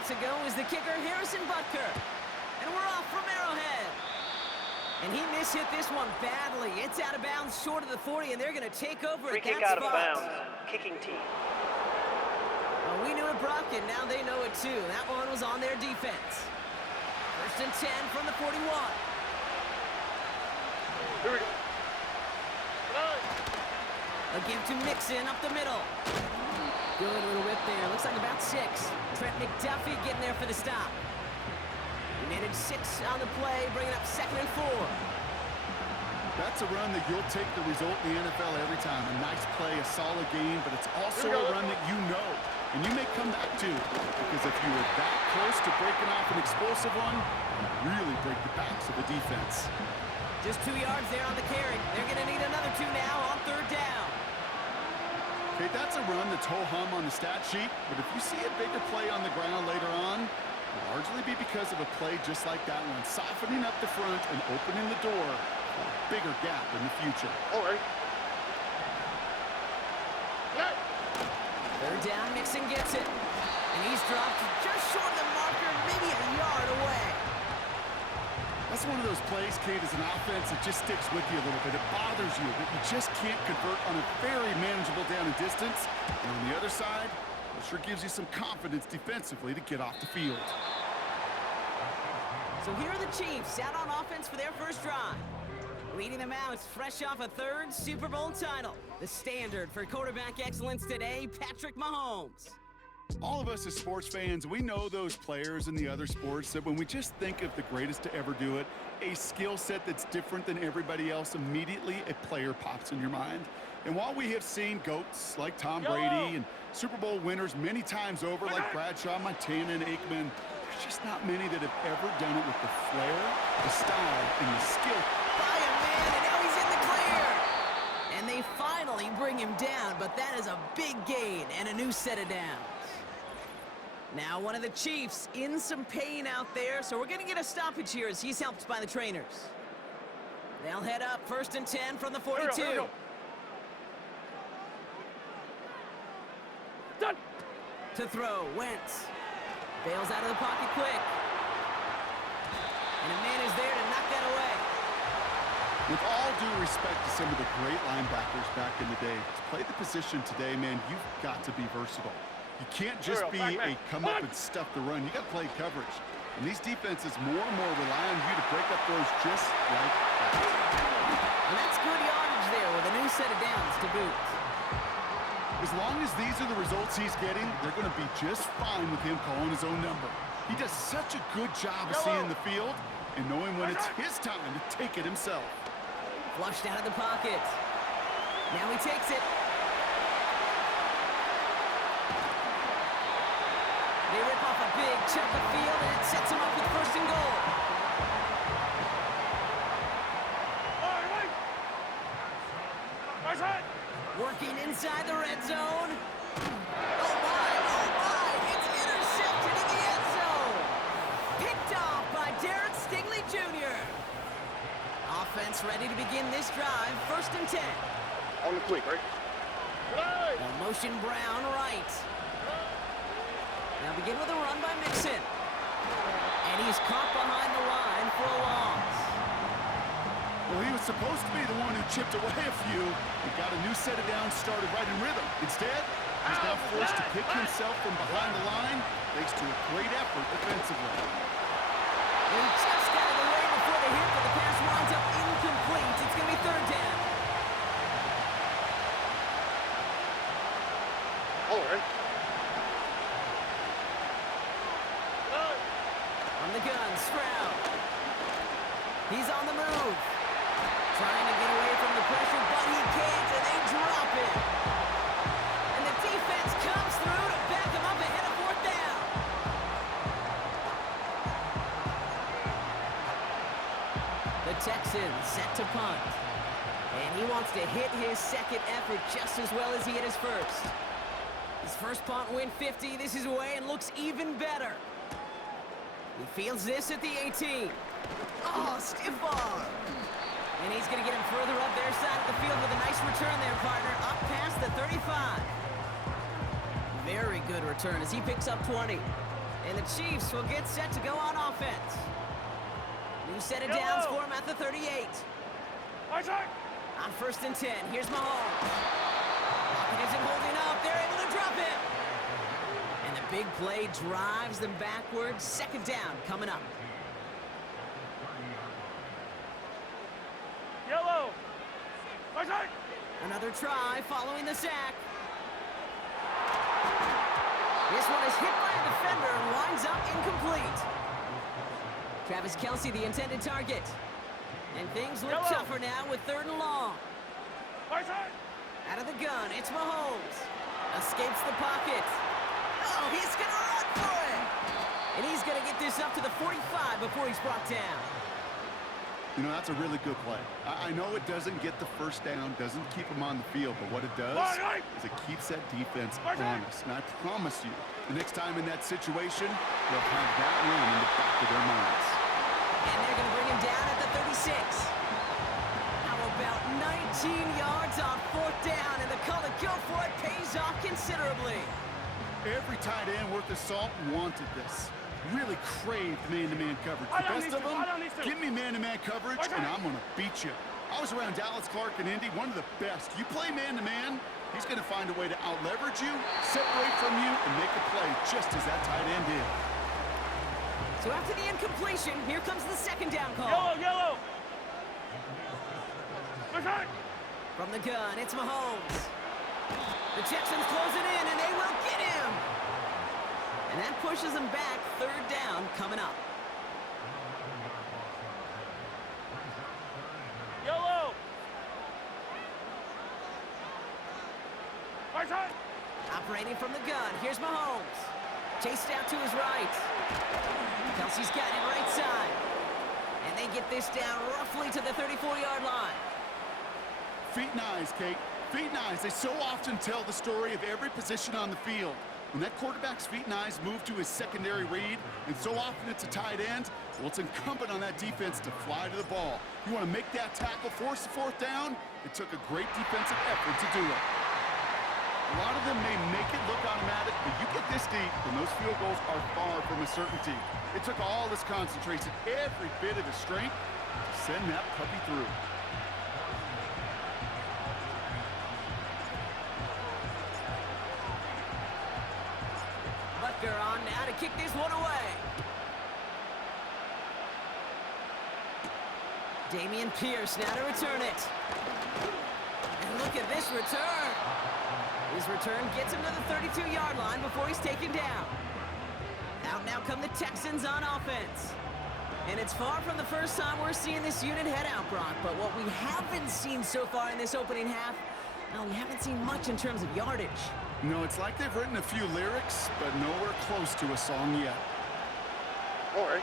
Set to go is the kicker, Harrison Butker. And we're off from Arrowhead. And he mishit this one badly. It's out of bounds short of the 40, and they're going to take over Free at that kick out spot. of bounds. Kicking team. Well, we knew it, Brock, and now they know it too. That one was on their defense. First and 10 from the 41. Here we go. A give to Mixon up the middle. Good little whip there. Looks like about 6. Trent McDuffie getting there for the stop. He made it 6 on the play, bringing up 2nd and 4. That's a run that you'll take the result in the NFL every time. A nice play, a solid game, but it's also a run that you know and you may come back to, because if you were that close to breaking off an explosive one, you really break the backs of the defense. Just 2 yards there on the carry. They're going to need another 2 now on 3rd down. Okay, that's a run that's ho-hum on the stat sheet, but if you see a bigger play on the ground later on, it'll largely be because of a play just like that one, softening up the front and opening the door for a bigger gap in the future. All right. 3rd down, Mixon gets it. And he's dropped just short of the marker, maybe a yard away. That's one of those plays, Kate, as an offense that just sticks with you a little bit. It bothers you that you just can't convert on a very manageable down and distance. And on the other side, it sure gives you some confidence defensively to get off the field. So here are the Chiefs out on offense for their first drive. Leading them out, fresh off a 3rd Super Bowl title. The standard for quarterback excellence today, Patrick Mahomes. All of us as sports fans, we know those players in the other sports that when we just think of the greatest to ever do it, a skill set that's different than everybody else, immediately a player pops in your mind. And while we have seen GOATs like Tom Brady and Super Bowl winners many times over like Bradshaw, Montana, and Aikman, there's just not many that have ever done it with the flair, the style, and the skill. By a man, and now he's in the clear. And they finally bring him down, but that is a big gain and a new set of downs. Now one of the Chiefs in some pain out there, so we're going to get a stoppage here as he's helped by the trainers. They'll head up 1st and 10 from the 42. Here we go. Done. To throw, Wentz. Bails out of the pocket quick. And a man is there to knock that away. With all due respect to some of the great linebackers back in the day, to play the position today, man, you've got to be versatile. You can't just be a come up and stuff the run. You got to play coverage. And these defenses more and more rely on you to break up throws just like that. And that's good yardage there with a new set of downs to boot. As long as these are the results he's getting, they're going to be just fine with him calling his own number. He does such a good job of seeing the field and knowing when it's his time to take it himself. Flushed out of the pocket. Now he takes it. They rip off a big chunk of field, and it sets him up with 1st and goal. Working inside the red zone. Oh my, it's intercepted in the end zone. Picked off by Derek Stingley Jr. Offense ready to begin this drive, 1st and 10. On the quick, right? Now motion Brown right. Now begin with a run by Mixon. And he's caught behind the line for a loss. Well, he was supposed to be the one who chipped away a few and got a new set of downs started right in rhythm. Instead, he's now forced to pick himself from behind the line thanks to a great effort defensively. He just got it away before the hit, but the pass winds up incomplete. It's going to be 3rd down. All right. On the gun, Stroud. He's on the move. Trying to get away from the pressure, but he can't, and they drop it. And the defense comes through to back him up ahead of 4th down. The Texans set to punt. And he wants to hit his 2nd effort just as well as he hit his 1st. His first punt win 50. This is away and looks even better. He fields this at the 18. Oh, stiff arm. And he's going to get him further up their side of the field with a nice return there, partner. Up past the 35. Very good return as he picks up 20. And the Chiefs will get set to go on offense. New set of downs for him at the 38. On 1st and 10, here's Mahomes. Pocket isn't holding up. They're able to drop him. And the big play drives them backwards. 2nd down coming up. Yellow. Another try following the sack. This one is hit by a defender and winds up incomplete. Travis Kelce, the intended target. And things look tougher now with 3rd and long. Out of the gun, it's Mahomes. Escapes the pocket. Oh, he's going to run for it. And he's going to get this up to the 45 before he's brought down. You know, that's a really good play. I know it doesn't get the 1st down, doesn't keep them on the field, but what it does is it keeps that defense honest. And I promise you, the next time in that situation, they'll have that run in the back of their minds. And they're going to bring him down at the 36. How about 19 yards on 4th down, and the call to go for it pays off considerably. Every tight end worth his salt wanted this. Really craved man-to-man coverage. The best of them, give me man-to-man coverage, and I'm going to beat you. I was around Dallas Clark and Indy, one of the best. You play man-to-man, he's going to find a way to out-leverage you, separate from you, and make a play just as that tight end did. So after the incompletion, here comes the 2nd down call. Yellow. From the gun, it's Mahomes. The Texans close it in, and they will get him. And that pushes them back. 3rd down coming up. Yellow. Operating from the gun, here's Mahomes. Chased out to his right. Kelce's got it right side. And they get this down roughly to the 34-yard line. Feet and eyes, Kate. Feet and eyes. They so often tell the story of every position on the field. When that quarterback's feet and eyes move to his secondary read, and so often it's a tight end, well, it's incumbent on that defense to fly to the ball. You want to make that tackle, force the 4th down? It took a great defensive effort to do it. A lot of them may make it look automatic, but you get this deep, and those field goals are far from a certainty. It took all his concentration, every bit of his strength, to send that puppy through. Butker on now to kick this one away. Dameon Pierce now to return it. And look at this return. His return gets him to the 32-yard line before he's taken down. Out now come the Texans on offense. And it's far from the first time we're seeing this unit head out, Brock. But what we haven't seen so far in this opening half, well, we haven't seen much in terms of yardage. No, it's like they've written a few lyrics, but nowhere close to a song yet. All right.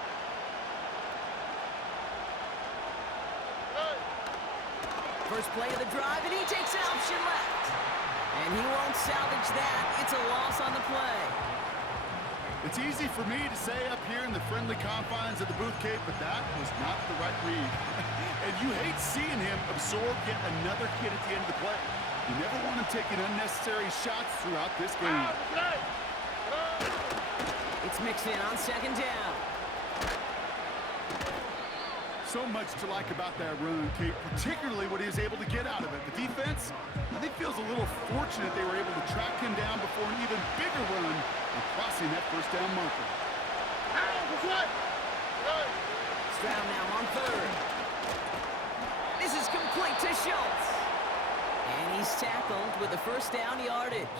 First play of the drive, and he takes an option left. And he won't salvage that. It's a loss on the play. It's easy for me to say up here in the friendly confines of the booth, Kate, but that was not the right read. And you hate seeing him absorb yet another hit at the end of the play. You never want him taking unnecessary shots throughout this game. It's mixed in on 2nd down. So much to like about that run, Kate, particularly what he was able to get out of it. The defense, I think, feels a little fortunate they were able to track him down before an even bigger run and crossing that 1st down marker. Stroud now on 3rd. This is complete to Schultz. And he's tackled with the 1st down yardage.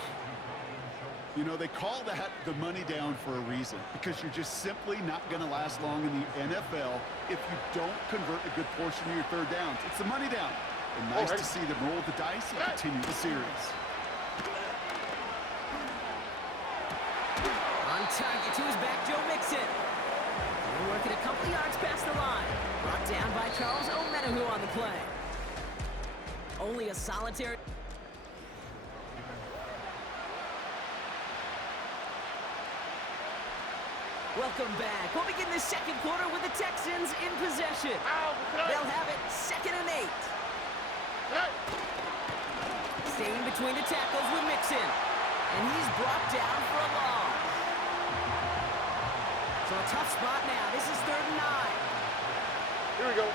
You know, they call that the money down for a reason, because you're just simply not going to last long in the NFL if you don't convert a good portion of your 3rd downs. It's the money down. And nice to see them roll the dice and continue the series. On target to his back, Joe Mixon. They're working a couple yards past the line. Brought down by Charles Omenihu on the play. Only a solitary... Welcome back. We'll begin the 2nd quarter with the Texans in possession. They'll have it 2nd and 8. Staying between the tackles with Mixon. And he's brought down for a loss. a tough spot now. This is 3rd and 9. Here we go.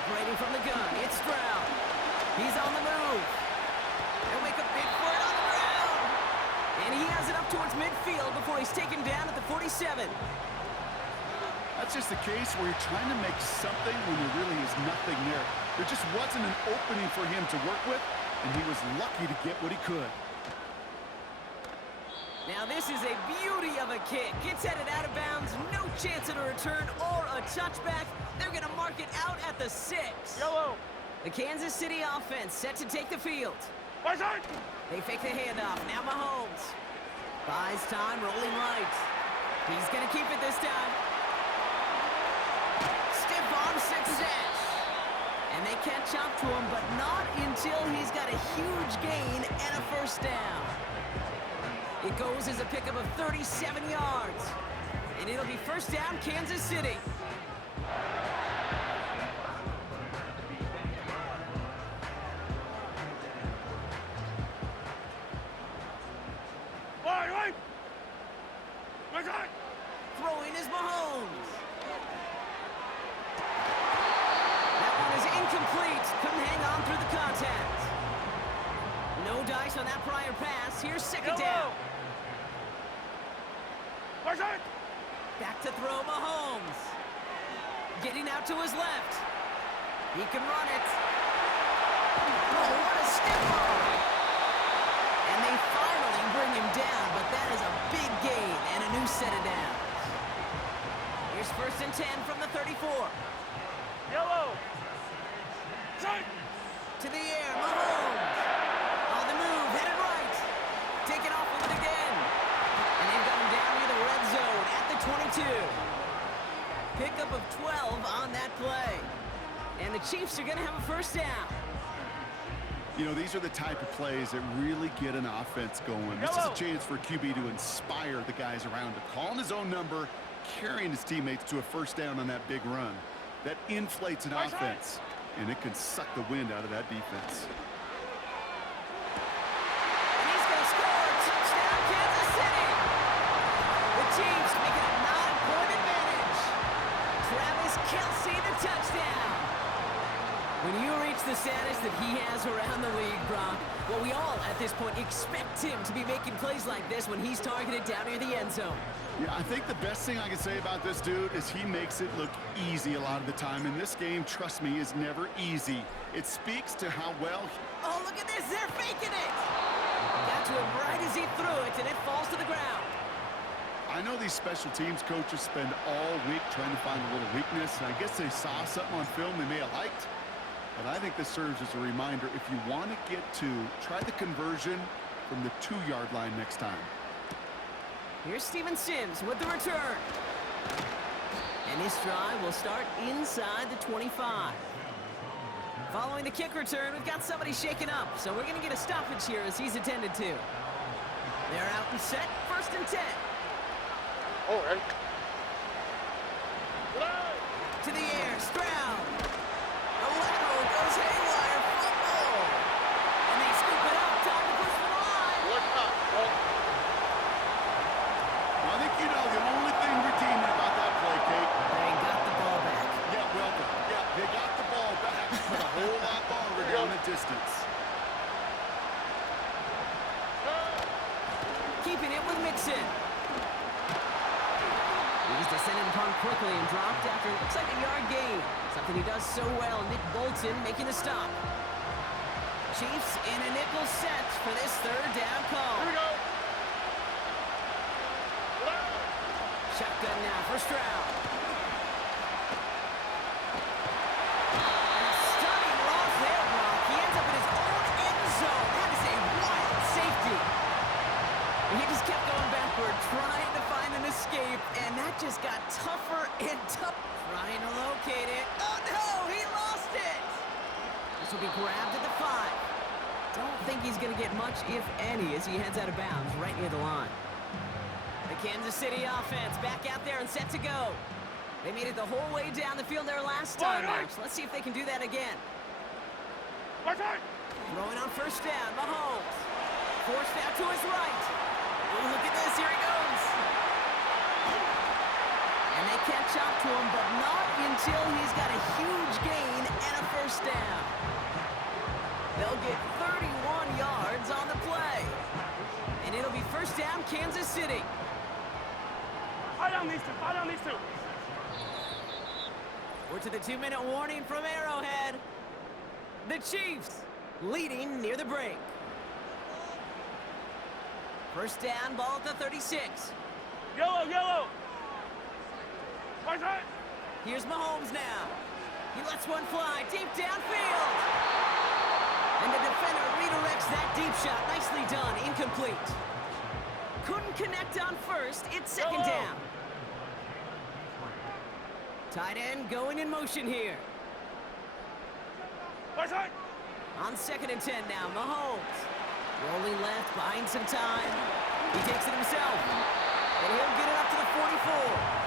Operating from the gun, it's Stroud. He's on the move. He'll make a big for it on the ground. And he has it up towards midfield before he's taken down at the 47. That's just a case where you're trying to make something when there really is nothing there. There just wasn't an opening for him to work with, and he was lucky to get what he could. Now this is a beauty of a kick. Gets headed out of bounds, no chance at a return or a touchback. They're going to mark it out at the 6. Yellow. The Kansas City offense set to take the field. Backside. They fake the handoff. Now Mahomes buys time, rolling right. He's going to keep it this time. Stiff arm success. And they catch up to him, but not until he's got a huge gain and a first down. It goes as a pickup of 37 yards. And it'll be first down, Kansas City. Right. Backside. Throwing is Mahomes. That one is incomplete. Couldn't hang on through the contact. No dice on that prior pass. Here's second down. Backside. Back to throw Mahomes. Getting out to his left. He can run it. Oh, what a stiff arm. And they finally bring him down, but that is a big gain and a new set of downs. Here's 1st and 10 from the 34. Yellow. Side. To the air, Mahomes. On the move, headed right. Taking off with it again. And they've got him down near the red zone at the 22. Pickup of 12 on that play. And the Chiefs are going to have a first down. You know, these are the type of plays that really get an offense going. This is a chance for QB to inspire the guys around him. Calling his own number, carrying his teammates to a first down on that big run. That inflates an offense, and it can suck the wind out of that defense. And he's going to score. Touchdown, Kansas City. The Chiefs making a 9-point advantage. Travis Kelce, the touchdown. When you reach the status that he has around the league, Brock, well, we all, at this point, expect him to be making plays like this when he's targeted down near the end zone. Yeah, I think the best thing I can say about this dude is he makes it look easy a lot of the time. And this game, trust me, is never easy. It speaks to how well... Oh, look at this. They're faking it. Got to him right as he threw it, and it falls to the ground. I know these special teams coaches spend all week trying to find a little weakness. And I guess they saw something on film they may have liked. But I think this serves as a reminder, if you want to get to, try the conversion from the 2-yard line next time. Here's Steven Sims with the return. And his drive will start inside the 25. Following the kick return, we've got somebody shaken up, so we're going to get a stoppage here as he's attended to. They're out and set, 1st and 10. All right. To the air, Stroud. The lateral goes haywire, fumble. And they scoop it up, time to push the line. What's up? Oh. Well, I think you know the only thing redeeming about that play, Kate. They got the ball back. Yeah, welcome. Yeah, they got the ball back, but a whole lot longer down the distance. Keeping it with Mixon. He's descended upon quickly and dropped after it looks like a yard gain. Something he does so well. Nick Bolton making the stop. Chiefs in a nickel set for this 3rd down call. Here we go. Shotgun now for Stroud. And a stunning loss there, Brock. He ends up in his own end zone. That is a wild safety. And he just kept going backward, trying to find an escape, and that just got tougher and tougher. Trying to locate it. Oh, no, he lost it. This will be grabbed at the 5. Don't think he's going to get much, if any, as he heads out of bounds right near the line. The Kansas City offense back out there and set to go. They made it the whole way down the field their last time out. So let's see if they can do that again. Throwing on 1st down, Mahomes. Forced out to his right. Oh, look at this, here he goes. And they catch up to him, but not until he's got a huge gain and a first down. They'll get 31 yards on the play. And it'll be first down, Kansas City. Fight on these two. Fight on these two. We're to the 2-minute warning from Arrowhead. The Chiefs leading near the break. First down, ball at the 36. Yellow, yellow. Right. Here's Mahomes now. He lets one fly deep downfield. And the defender redirects that deep shot. Nicely done. Incomplete. Couldn't connect on first. It's second down. Tight end going in motion here. Right. On 2nd and 10 now, Mahomes. Rolling left, buying some time. He takes it himself. And he'll get it up to the 44.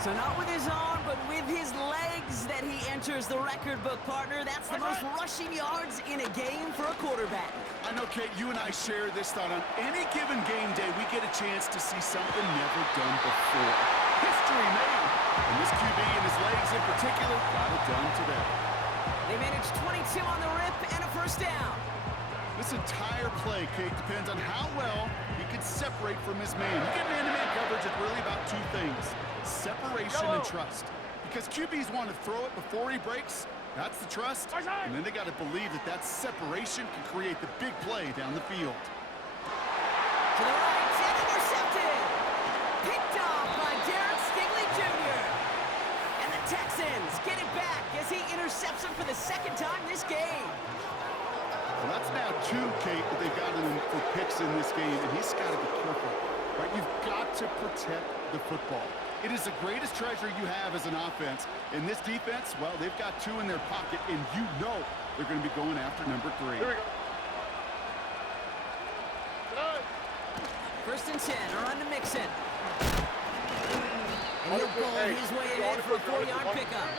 So not with his arm, but with his legs that he enters the record book, partner. That's the most rushing yards in a game for a quarterback. I know, Kate, you and I share this thought. On any given game day, we get a chance to see something never done before. History made. And this QB and his legs in particular got it done today. They managed 22 on the rip and a first down. This entire play, Kate, depends on how well he can separate from his man. You get man-to-man coverage, it's really about two things: separation and trust. Because QBs want to throw it before he breaks. That's the trust. And then they got to believe that that separation can create the big play down the field. To the right, and intercepted. Picked off by Derek Stingley Jr. And the Texans get it back as he intercepts him for the second time this game. Well, that's now two, Kate, that they've gotten him for picks in this game, and he's got to be careful. Right? You've got to protect the football. It is the greatest treasure you have as an offense. In this defense, well, they've got two in their pocket, and you know they're going to be going after number 3. Here we go. First and 10, a run to Mixon. And he'll pull his way ahead for a 4-yard pickup.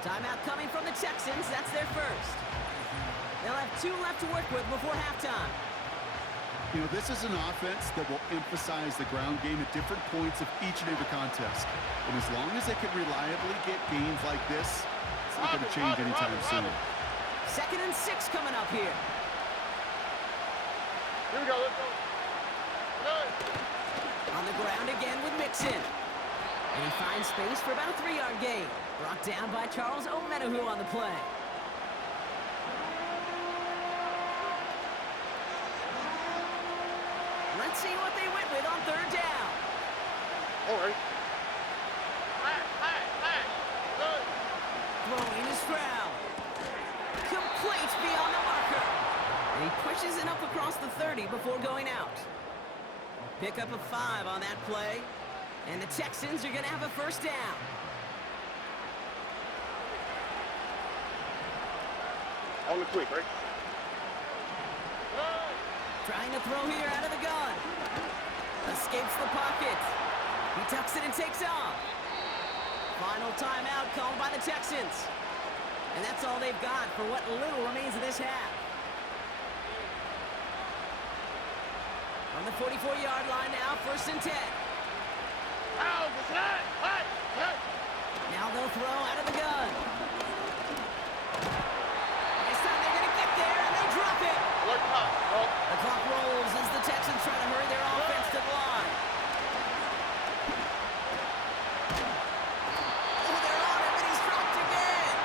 Timeout coming from the Texans. That's their first. They'll have 2 left to work with before halftime. You know, this is an offense that will emphasize the ground game at different points of each and every contest. And as long as they can reliably get gains like this, it's not going to change anytime soon. 2nd and 6 coming up here. Here we go. Let's go. On the ground again with Mixon. And he finds space for about a 3-yard gain. Brought down by Charles Omenihu on the play. Let's see what they went with on 3rd down. All right. Throwing to Stroud. Complete beyond the marker. And he pushes it up across the 30 before going out. Pick up a 5 on that play. And the Texans are going to have a first down. On the quick, right? Trying to throw here out of the gun. Escapes the pocket. He tucks it and takes off. Final timeout called by the Texans. And that's all they've got for what little remains of this half. On the 44-yard line now, 1st and 10. Now they'll throw out of the gun. This time they're going to get there, and they drop it. The clock rolls as the Texans try to hurry their offense to the line. Oh, they're on him, and he's dropped again.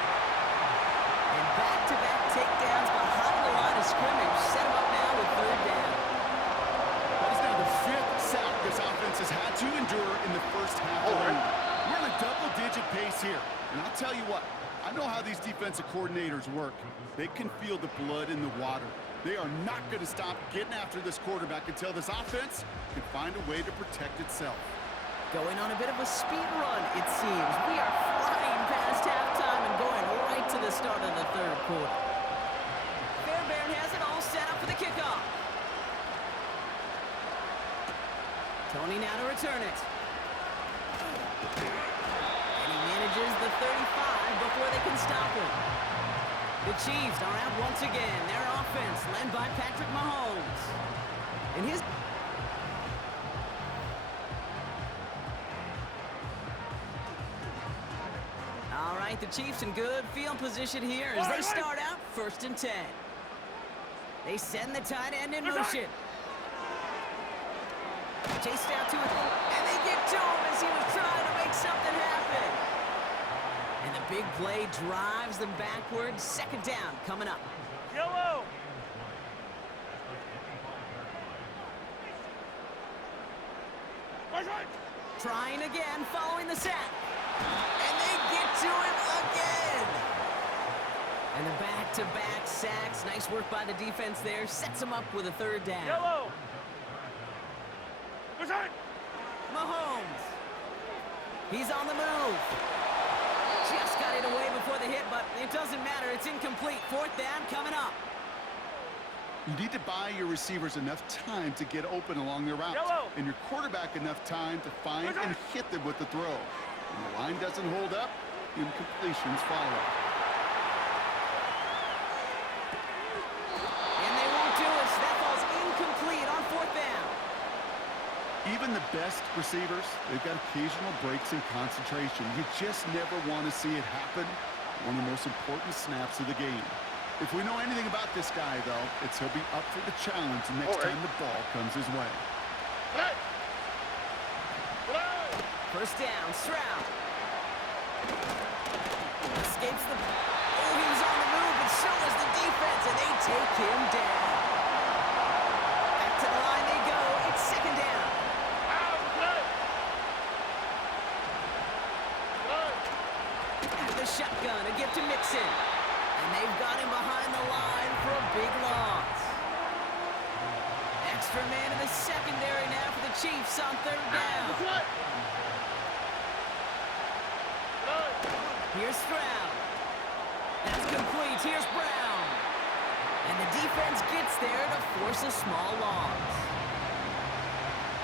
And back-to-back takedowns behind the line of scrimmage set him up now with 3rd down. That is now the 5th sack this offense has had to endure in the first half alone. We're in a double-digit pace here. And I'll tell you what, I know how these defensive coordinators work. They can feel the blood in the water. They are not going to stop getting after this quarterback until this offense can find a way to protect itself. Going on a bit of a speed run, it seems. We are flying past halftime and going right to the start of the 3rd quarter. Fairbairn has it all set up for the kickoff. Tony now to return it. And he manages the 35 before they can stop him. The Chiefs are out once again. Their offense led by Patrick Mahomes. And his... right, the Chiefs in good field position here as they start out 1st and 10. They send the tight end in motion. Chased out to it, and they get to him as he was trying to make something happen. And the big play drives them backwards. 2nd down coming up. Yellow. Trying again, following the sack. And they get to him again. And the back-to-back sacks. Nice work by the defense there. Sets him up with a 3rd down. Yellow. Mahomes. He's on the move. Just got it away before the hit, but it doesn't matter. It's incomplete. 4th down coming up. You need to buy your receivers enough time to get open along their routes. Yellow. And your quarterback enough time to find and hit them with the throw. When the line doesn't hold up, incompletions follow. And they won't do it, so that falls incomplete on 4th down. Even the best receivers, they've got occasional breaks in concentration. You just never want to see it happen. One of the most important snaps of the game. If we know anything about this guy, though, it's he'll be up for the challenge the next time the ball comes his way. 1st down, Stroud. Escapes the... Oh, he was on the move, but so was the defense, and they take him down. Back to the line they go. It's 2nd down. Out of the shotgun, a gift to Mixon. And they've got him behind the line for a big loss. Extra man in the secondary now for the Chiefs on 3rd down. Here's Stroud. That's complete. Here's Brown. And the defense gets there to force a small loss.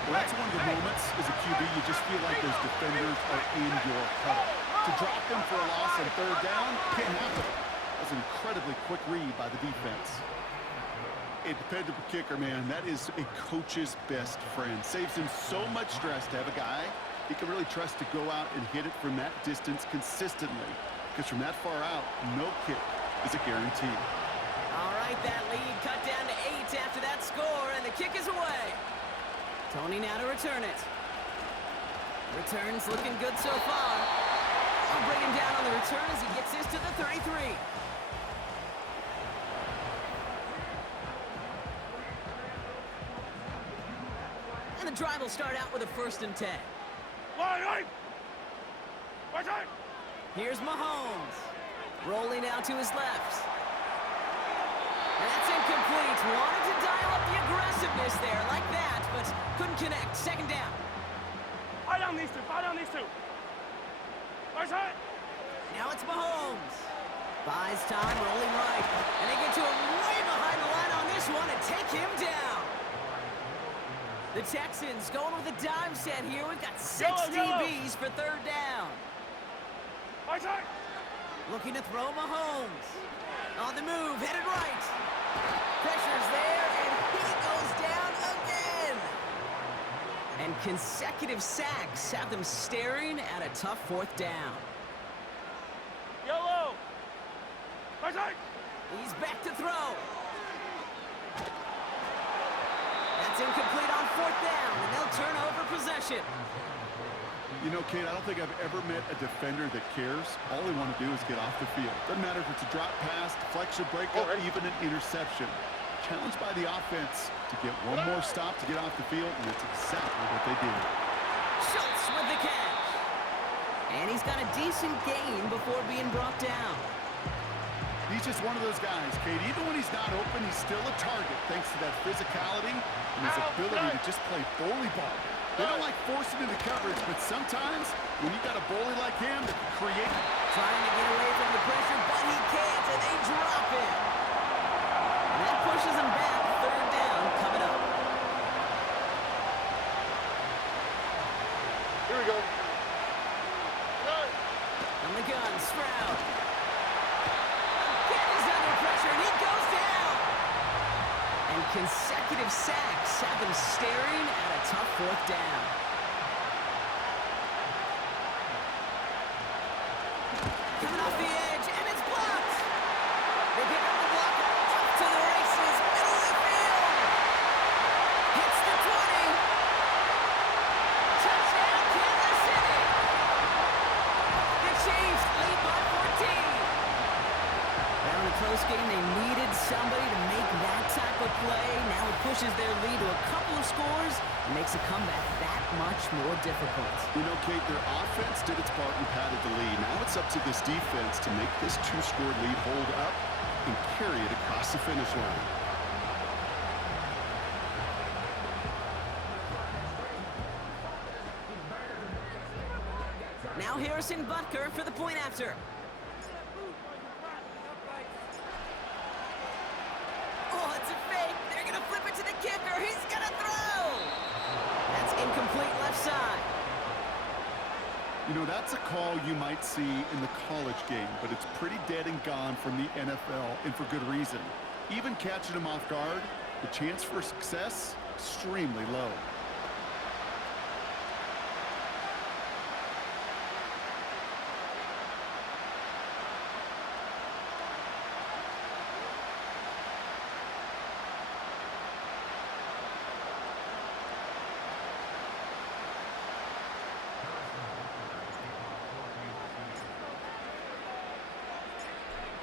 Well, that's one of the moments as a QB you just feel like those defenders are in your huddle. To drop them for a loss on 3rd down can't happen. That's an incredibly quick read by the defense. A dependable kicker, man, that is a coach's best friend. Saves him so much stress to have a guy he can really trust to go out and hit it from that distance consistently. Because from that far out, no kick is a guarantee. All right, that lead cut down to 8 after that score, and the kick is away. Tony now to return it. Return's looking good so far. I'll bring him down on the return as he gets this to the 33. And the drive will start out with a 1st and 10. Here's Mahomes. Rolling out to his left. And that's incomplete. Wanted to dial up the aggressiveness there like that, but couldn't connect. 2nd down. Fire down these two. Now it's Mahomes. Buys time, rolling right. And they get to him way behind the line on this one and take him down. The Texans going with a dime set here. We've got 6 DBs for 3rd down. Looking to throw Mahomes. On the move, headed right. Pressure's there, and he goes down again. And consecutive sacks have them staring at a tough 4th down. Yellow. He's back to throw. That's incomplete on 4th down, and they'll turn over possession. You know, Kate, I don't think I've ever met a defender that cares. All they want to do is get off the field. Doesn't matter if it's a drop pass, deflection, breakup, even an interception. Challenged by the offense to get one more stop to get off the field, and that's exactly what they did. Schultz with the catch. And he's got a decent gain before being brought down. He's just one of those guys, Kate. Even when he's not open, he's still a target thanks to that physicality and his ability to just play bully ball. They don't like forcing into coverage, but sometimes when you got a bully like him that can create... Trying to get away from the pressure, but he can't, and they drop it. And that pushes him back. 3rd down coming up. Here we go. From the gun, Stroud. Again, he's under pressure, and he goes down. And consecutive sacks have them staring at a tough 4th down. coming off the edge, and it's blocked. They pick up the blocker, off to the races, middle of the field. Hits the 20. Touchdown, Kansas City. The Chiefs lead by 14. Now in the close game, they needed somebody to make that type of play. Now it pushes their lead to a couple of scores and makes a comeback that much more difficult. You know, Kate, their offense did its part and padded the lead. Now it's up to this defense to make this two-score lead hold up and carry it across the finish line. Now Harrison Butker for the point after. Oh, it's a fake. They're going to flip it to the kicker. He's going to throw. That's incomplete left side. You know, that's a call you might see in the college game, but it's pretty dead and gone from the NFL, and for good reason. Even catching them off guard, the chance for success, extremely low.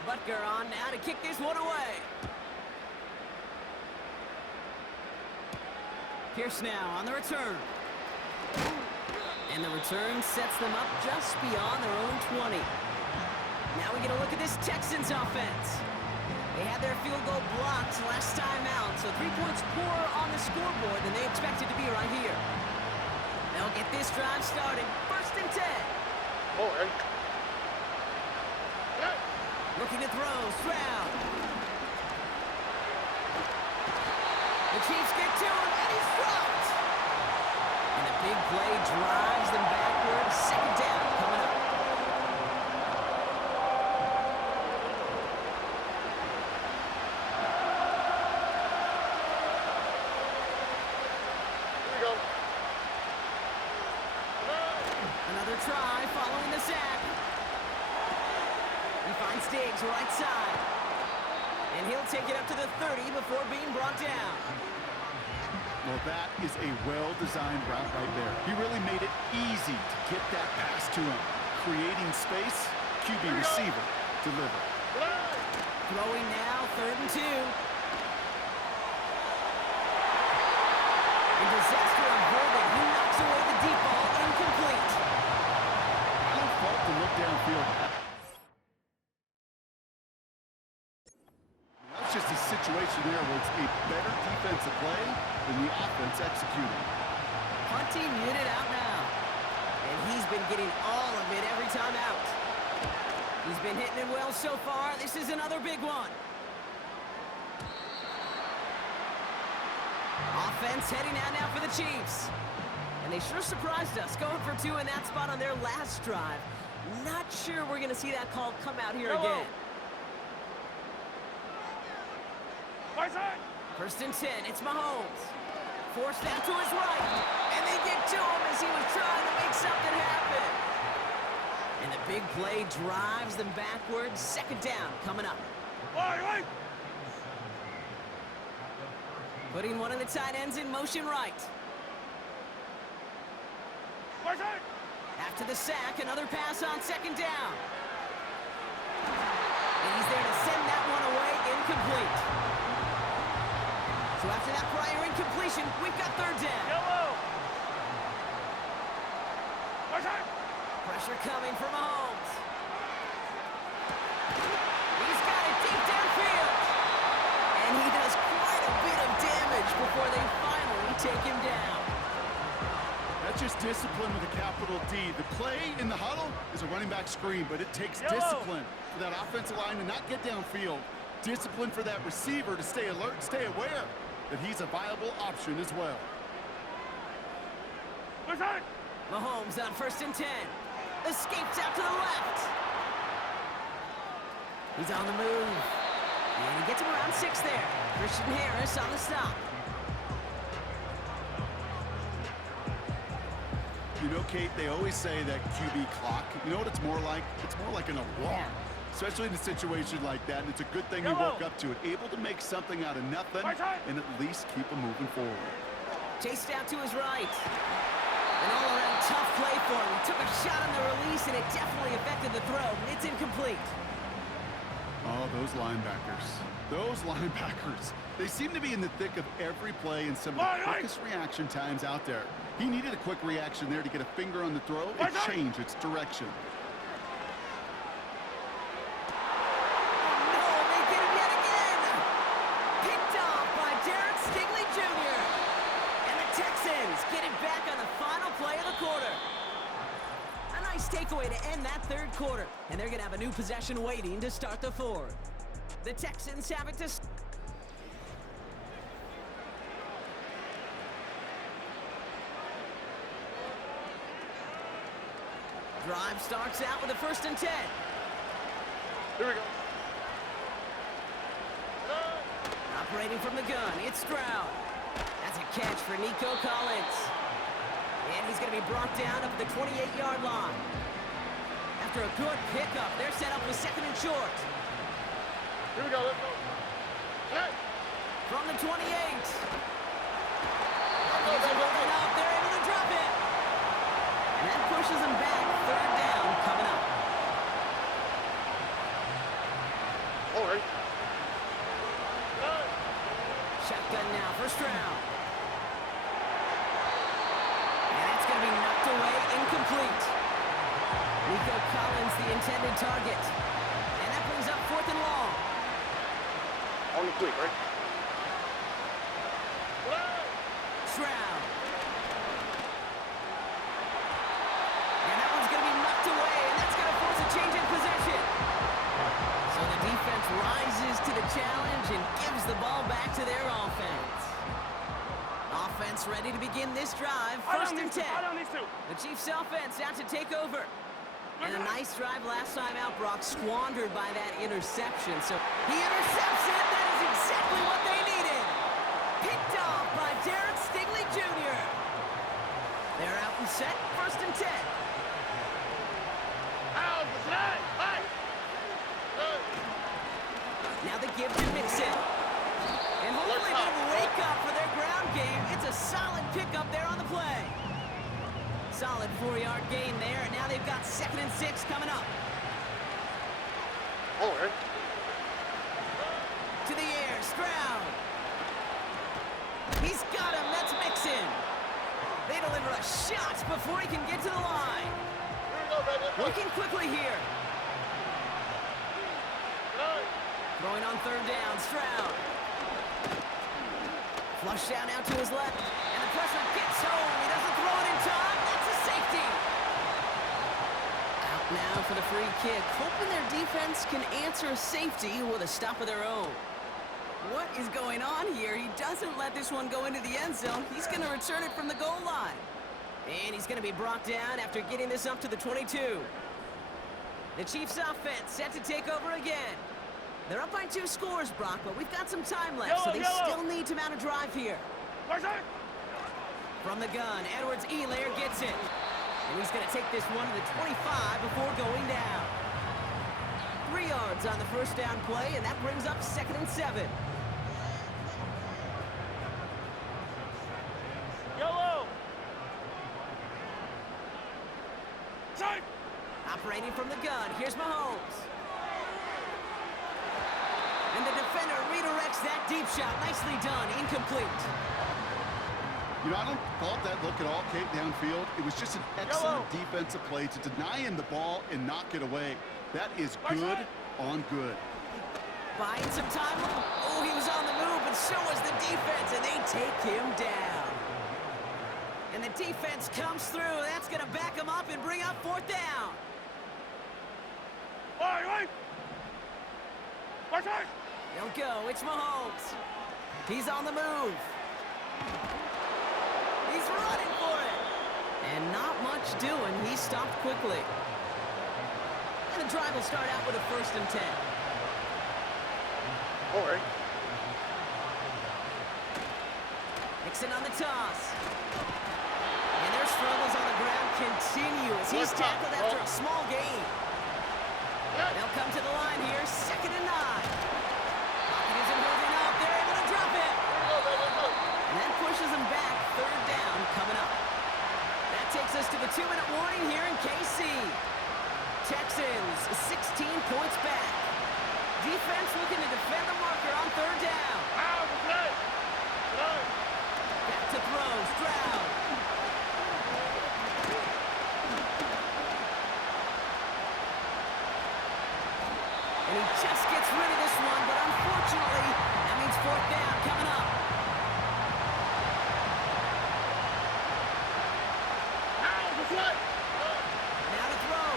Butker on now to kick this one away. Pierce now on the return. And the return sets them up just beyond their own 20. Now we get a look at this Texans offense. They had their field goal blocked last time out, so 3 points poorer on the scoreboard than they expected to be right here. They'll get this drive started. 1st and 10. Oh, hey. Looking to throw, Stroud. The Chiefs get to him, and he's dropped. And a big play drives them backward. 2nd down coming up. Here we go. Another try following the sack. He finds Diggs right side. And he'll take it up to the 30 before being brought down. Well, that is a well-designed route right there. He really made it easy to get that pass to him. Creating space, QB receiver, deliver. Throwing now, 3rd and 2. And disaster averted. He knocks away the deep ball, incomplete. No fault to look downfield. That's just a situation there where it's a better defensive play than the offense executing. Punting muted out now. And he's been getting all of it every time out. He's been hitting it well so far. This is another big one. Offense heading out now for the Chiefs. And they sure surprised us, going for 2 in that spot on their last drive. Not sure we're going to see that call come out here again. 1st and 10, it's Mahomes. Forced out to his right. And they get to him as he was trying to make something happen. And the big play drives them backwards. 2nd down coming up. Putting one of the tight ends in motion right. After the sack, another pass on 2nd down. And he's there to send that one away, incomplete. So after that prior incompletion, we've got 3rd down. Pressure coming from Mahomes. He's got it deep downfield. And he does quite a bit of damage before they finally take him down. That's just discipline with a capital D. The play in the huddle is a running back screen, but it takes discipline for that offensive line to not get downfield. Discipline for that receiver to stay alert, stay aware that he's a viable option as well. Mahomes on 1st and 10. Escapes out to the left. He's on the move. And he gets him around 6 there. Christian Harris on the stop. You know, Kate, they always say that QB clock. You know what it's more like? It's more like an alarm, especially in a situation like that. And it's a good thing he woke up to it, able to make something out of nothing and at least keep him moving forward. Chased out to his right. An all-around tough play for him. He took a shot on the release, and it definitely affected the throw. It's incomplete. Oh, those linebackers. Those linebackers. They seem to be in the thick of every play and some of the quickest reaction times out there. He needed a quick reaction there to get a finger on the throw and change its direction. Oh, no, they did it yet again. Picked off by Derek Stingley Jr. And the Texans get it back on the final play of the quarter. A nice takeaway to end that third quarter. And they're going to have a new possession waiting to start the fourth. The Texans have it to... Drive starts out with a 1st and 10. Here we go. Operating from the gun, it's Stroud. That's a catch for Nico Collins. And he's going to be brought down up at the 28-yard line. After a good pickup, they're set up with 2nd and short. Here we go. Let's go. Hey. From the 28. He's holding up. They're able to drop it. And that pushes them back. 3rd down coming up. All right. Shotgun now for Stroud. And that's going to be knocked away, incomplete. Nico Collins, the intended target. And that brings up 4th and long. On the quick, right? Stroud. And that one's going to be knocked away, and that's going to force a change in possession. So the defense rises to the challenge and gives the ball back to their offense. Offense ready to begin this drive. 1st and 10. The Chiefs offense out to take over. And a nice drive last time out, Brock, squandered by that interception. So he intercepts it. That is exactly what they needed. Picked off by Derek Stingley Jr. They're out and set. 1st and 10. Now the give to Mixon. And hopefully they'll wake up for their ground game. It's a solid pickup there on the play. Solid 4-yard gain there, and now they've got 2nd and 6 coming up. All right. To the air, Stroud. He's got him, that's Mixon. They deliver a shot before he can get to the line. Here we go, baby. Working quickly here. Throwing on 3rd down, Stroud. Flush down out to his left, and the pressure gets home. He doesn't throw it in time. That's a safety. Out now for the free kick, hoping their defense can answer a safety with a stop of their own. What is going on here? He doesn't let this one go into the end zone. He's going to return it from the goal line. And he's going to be brought down after getting this up to the 22. The Chiefs offense set to take over again. They're up by 2 scores, Brock, but we've got some time left, so they still need to mount a drive here. From the gun, Edwards-Helaire gets it. And he's going to take this one to the 25 before going down. 3 yards on the 1st down play, and that brings up 2nd and 7. Yellow. Operating from the gun, here's Mahomes. And the defender redirects that deep shot. Nicely done. Incomplete. You know, I don't fault that look at all, Kate, downfield. It was just an excellent defensive play to deny him the ball and knock it away. That is good on good. Buying some time. Oh, he was on the move, but so was the defense, and they take him down. And the defense comes through. That's going to back him up and bring up 4th down. They'll go. It's Mahomes. He's on the move. He's running for it. And not much doing. He stopped quickly. And the drive will start out with a 1st and 10. All right. Mixon on the toss. And they're struggles on the ground continue as he's tackled after a small gain. They'll come to the line here, 2nd and 9. Pocket isn't moving up. They're able to drop it. And that pushes them back. 3rd down coming up. That takes us to the 2-minute warning here in KC. Texans 16 points back. Defense looking to defend the marker on 3rd down. Back to throw, Stroud. And he just gets rid of this one, but unfortunately, that means 4th down coming up. Now to throw.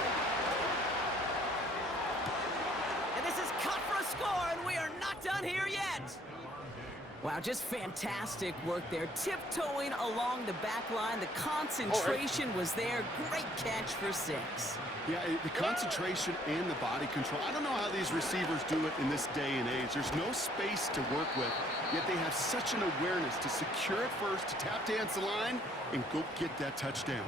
And this is cut for a score, and we are not done here yet. Wow, just fantastic work there. Tiptoeing along the back line. The concentration was there. Great catch for 6. Yeah, the concentration and the body control. I don't know how these receivers do it in this day and age. There's no space to work with, yet they have such an awareness to secure it first, to tap dance the line, and go get that touchdown.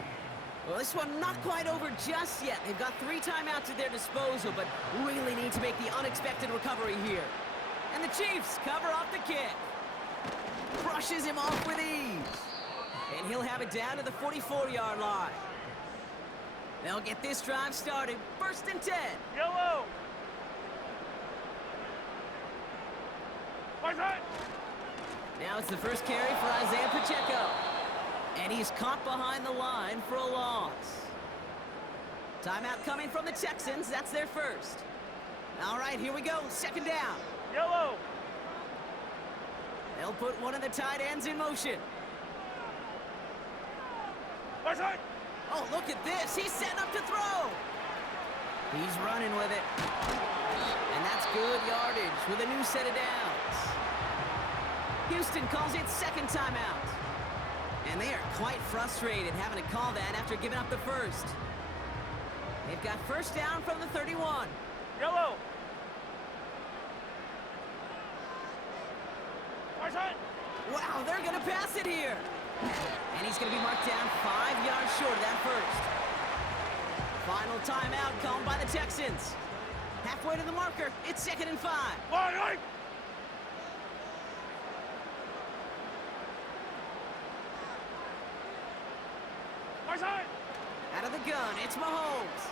Well, this one not quite over just yet. They've got 3 timeouts at their disposal, but really need to make the unexpected recovery here. And the Chiefs cover off the kick. Brushes him off with ease. And he'll have it down to the 44-yard line. They'll get this drive started. 1st and 10. Yellow. Now it's the first carry for Isaiah Pacheco. And he's caught behind the line for a loss. Timeout coming from the Texans. That's their first. All right, here we go. 2nd down. Yellow. They'll put one of the tight ends in motion. Oh, look at this. He's setting up to throw. He's running with it. And that's good yardage with a new set of downs. Houston calls it 2nd timeout. And they are quite frustrated having to call that after giving up the first. They've got 1st down from the 31. Yellow. Wow, they're going to pass it here. And he's going to be marked down 5 yards short of that first. Final timeout called by the Texans. Halfway to the marker, it's 2nd and 5. Out of the gun, it's Mahomes.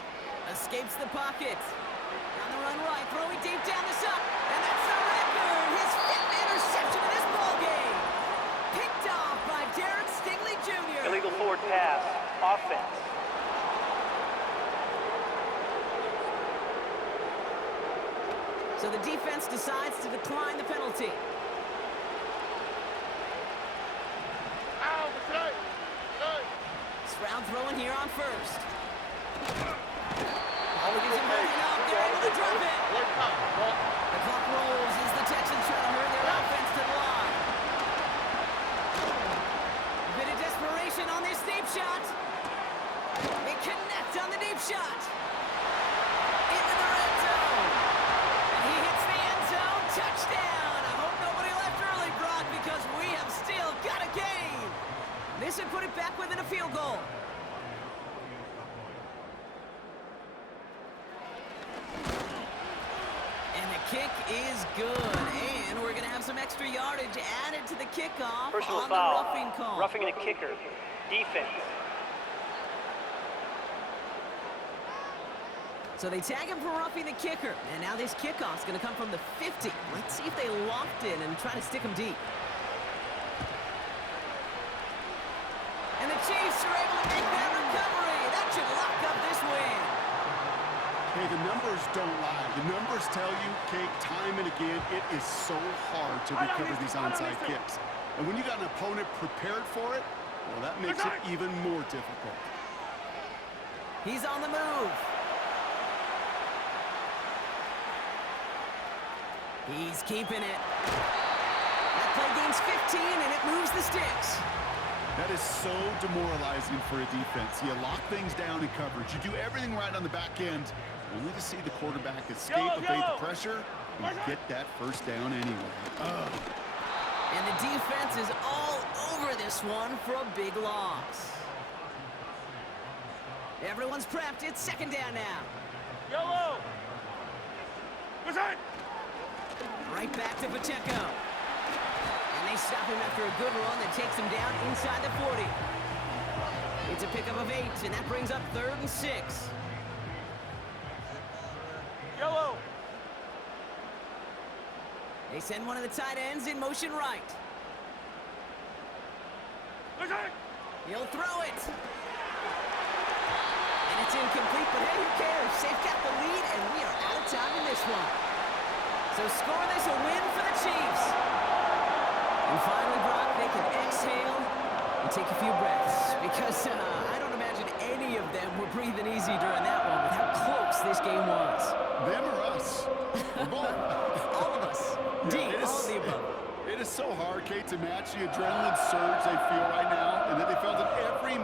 Escapes the pocket. On the run right, throwing deep down the side. And that's the record! His 5th interception of this ballgame. Picked off by Derek Stingley Jr. Illegal forward pass. Offense. So the defense decides to decline the penalty. Stroud throwing here on 1st. Oh, it isn't moving up. They're able to drop it. The clock rolls as the Texans try to hurry their offense to the line. A bit of desperation on this deep shot. They connect on the deep shot. Into the red zone. And he hits the end zone. Touchdown. I hope nobody left early, Brock, because we have still got a game. This would put it back within a field goal. And the kick is good. And we're going to have some extra yardage added to the kickoff Personal on foul. the roughing call. Roughing the kicker. Defense. So they tag him for roughing the kicker. And now this kickoff's going to come from the 50. Let's see if they locked in and try to stick him deep. And the Chiefs are able to make that recovery. That should lock up this win. Hey, the numbers don't lie. The numbers tell you, Cake, time and again, it is so hard to recover these onside kicks. And when you got an opponent prepared for it, well, that makes it even more difficult. He's on the move. He's keeping it. That play gains 15, and it moves the sticks. That is so demoralizing for a defense. You lock things down in coverage. You do everything right on the back end, only to see the quarterback escape, evade the pressure, and get that 1st down anyway. Ugh. And the defense is all over this one for a big loss. Everyone's prepped. It's second down now. Yellow. Right back to Pacheco. And they stop him after a good run that takes him down inside the 40. It's a pickup of 8, and that brings up 3rd and 6. Yellow. They send one of the tight ends in motion right. He'll throw it. And it's incomplete, but hey, who cares? They've got the lead, and we are out of time in this one. So scoreless, a win for the Chiefs. And finally, Brock, they can exhale and take a few breaths, because I don't imagine any of them were breathing easy during that one with how close this game was. Them or us? Or both? All of us. Indeed, all of the above. It is so hard, Kate, to match the adrenaline surge they feel right now, and that they felt it every